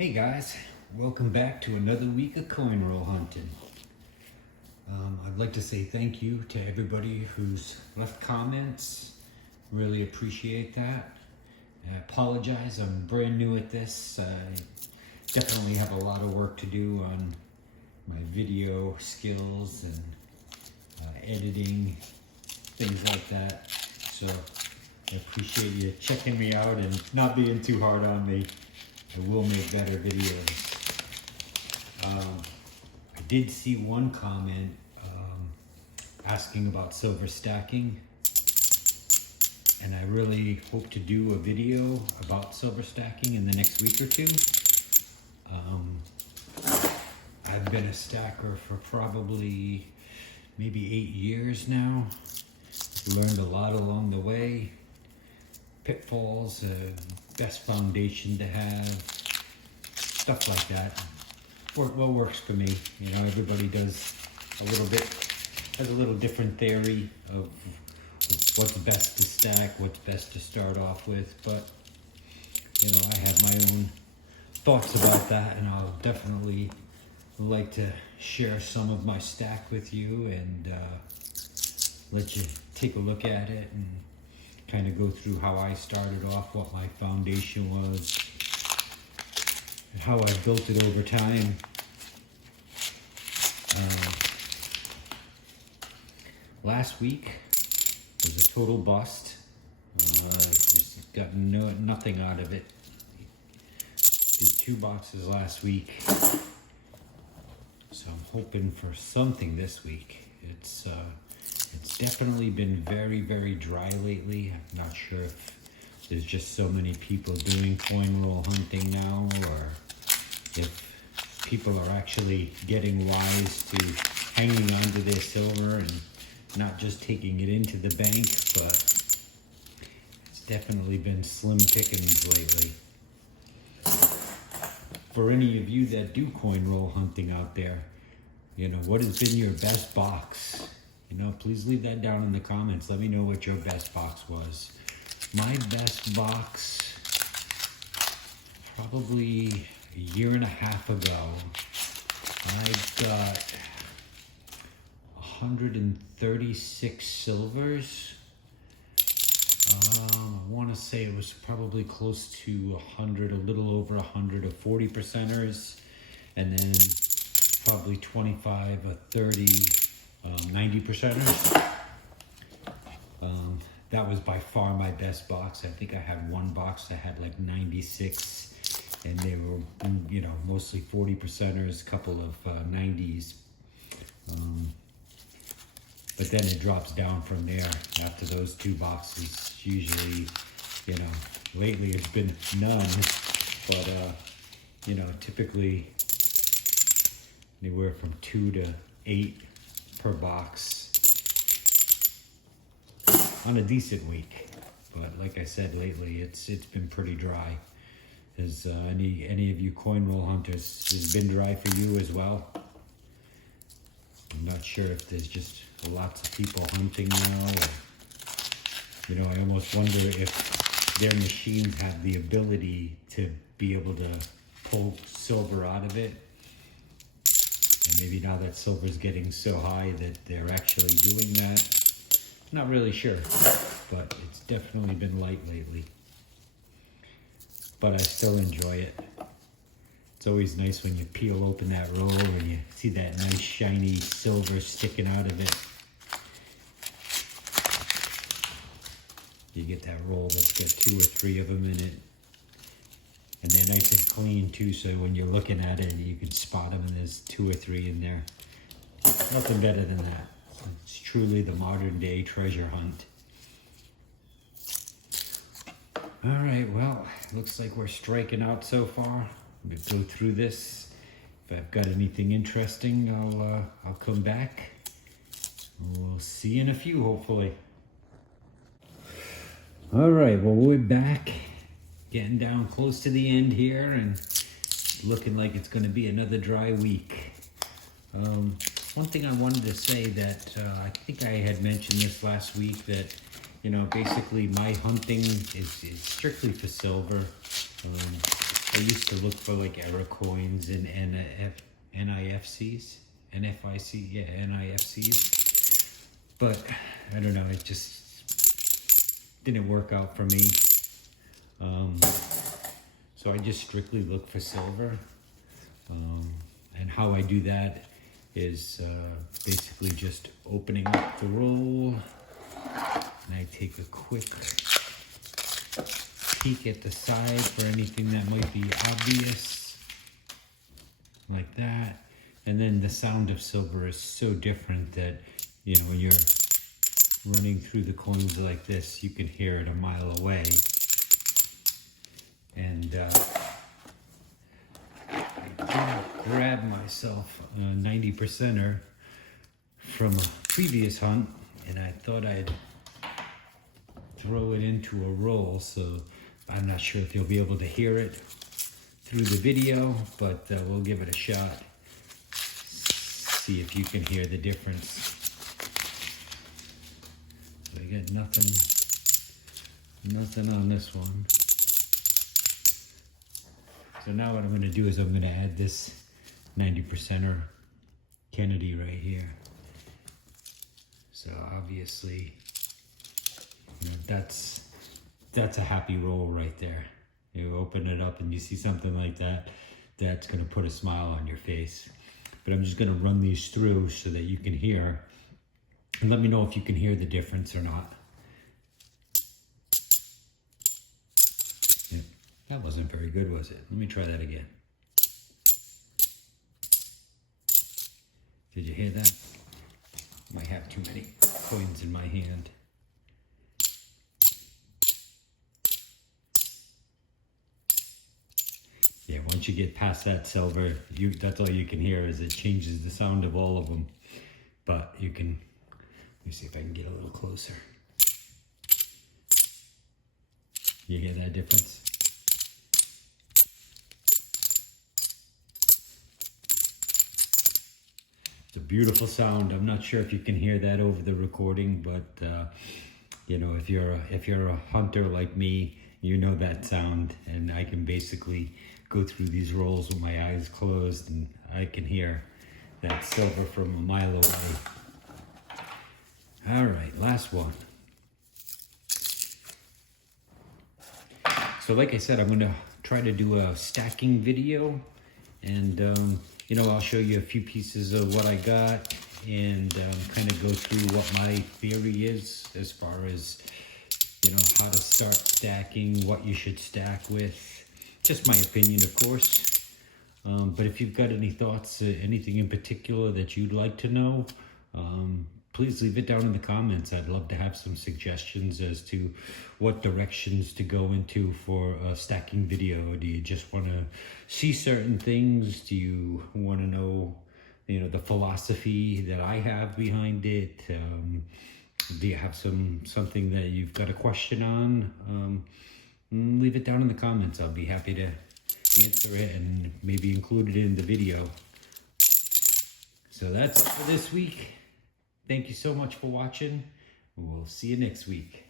Hey guys, welcome back to another week of coin roll hunting. I'd like to say thank you to everybody who's left comments. Really appreciate that. I apologize, I'm brand new at this. I definitely have a lot of work to do on my video skills and editing, things like that. So I appreciate you checking me out and not being too hard on me. I will make better videos. I did see one comment asking about silver stacking, and I really hope to do a video about silver stacking in the next week or two. I've been a stacker for probably maybe 8 years now. Learned a lot along the way. Pitfalls, best foundation to have, stuff like that. What works for me, you know, everybody does has a little different theory of what's best to stack, what's best to start off with, but, you know, I have my own thoughts about that, and I'll definitely like to share some of my stack with you and let you take a look at it and kind of go through how I started off, what my foundation was, and how I built it over time. Last week was a total bust. Just got nothing out of it. Did 2 boxes last week, so I'm hoping for something this week. It's definitely been very, very dry lately. I'm not sure if there's just so many people doing coin roll hunting now, or if people are actually getting wise to hanging on to their silver and not just taking it into the bank, but it's definitely been slim pickings lately. For any of you that do coin roll hunting out there, you know, what has been your best box? You know, please leave that down in the comments. Let me know what your best box was. My best box, probably a year and a half ago, I got 136 silvers. I want to say it was probably close to 100, a little over 100 of 40 percenters, and then probably 25 or 30 90 percenters. That was by far my best box. I think I had one box that had like 96, and they were, you know, mostly 40 percenters, a couple of 90s. But then it drops down from there after those 2 boxes. Usually, you know, lately it's been none, but you know, typically anywhere from 2 to 8 per box on a decent week. But like I said, lately it's been pretty dry. Has any of you coin roll hunters, has been dry for you as well? I'm not sure if there's just lots of people hunting now, or, you know, I almost wonder if their machines have the ability to be able to pull silver out of it. And maybe now that silver's getting so high that they're actually doing that. Not really sure, but it's definitely been light lately. But I still enjoy it. It's always nice when you peel open that roll and you see that nice shiny silver sticking out of it. You get that roll that's got 2 or 3 of them in it. And they're nice and clean too, so when you're looking at it, you can spot them and there's 2 or 3 in there. Nothing better than that. It's truly the modern day treasure hunt. All right, well, looks like we're striking out so far. I'm gonna go through this. If I've got anything interesting, I'll come back. We'll see you in a few, hopefully. All right, well, we're back. Getting down close to the end here, and looking like it's going to be another dry week. One thing I wanted to say that I think I had mentioned this last week, that, you know, basically my hunting is strictly for silver. I used to look for like error coins and NIFCs, NFIC, yeah, NIFCs. But I don't know, it just didn't work out for me. So I just strictly look for silver. And how I do that is basically just opening up the roll, and I take a quick peek at the side for anything that might be obvious, like that. And then the sound of silver is so different that, you know, when you're running through the coins like this, you can hear it a mile away. And I did grab myself a 90%er from a previous hunt, and I thought I'd throw it into a roll, so I'm not sure if you'll be able to hear it through the video, but we'll give it a shot. See if you can hear the difference. So I got nothing on this one. So now what I'm going to do is I'm going to add this 90%er Kennedy right here. So obviously, you know, that's a happy roll right there. You open it up and you see something like that, that's going to put a smile on your face. But I'm just going to run these through so that you can hear, and let me know if you can hear the difference or not. Yeah, that wasn't very good, was it? Let me try that again. Did you hear that? Might have too many coins in my hand. Yeah, once you get past that silver, that's all you can hear is it changes the sound of all of them. But you can, let me see if I can get a little closer. You hear that difference? It's a beautiful sound. I'm not sure if you can hear that over the recording, but you know, if you're a hunter like me, you know that sound, and I can basically go through these rolls with my eyes closed, and I can hear that silver from a mile away. All right, last one. So like I said, I'm gonna try to do a stacking video, and you know, I'll show you a few pieces of what I got, and kind of go through what my theory is as far as, you know, how to start stacking, what you should stack with. Just my opinion, of course. But if you've got any thoughts, anything in particular that you'd like to know, please leave it down in the comments. I'd love to have some suggestions as to what directions to go into for a stacking video. Do you just want to see certain things? Do you want to know, you know, the philosophy that I have behind it? Do you have something that you've got a question on? Leave it down in the comments. I'll be happy to answer it and maybe include it in the video. So that's it for this week. Thank you so much for watching. We'll see you next week.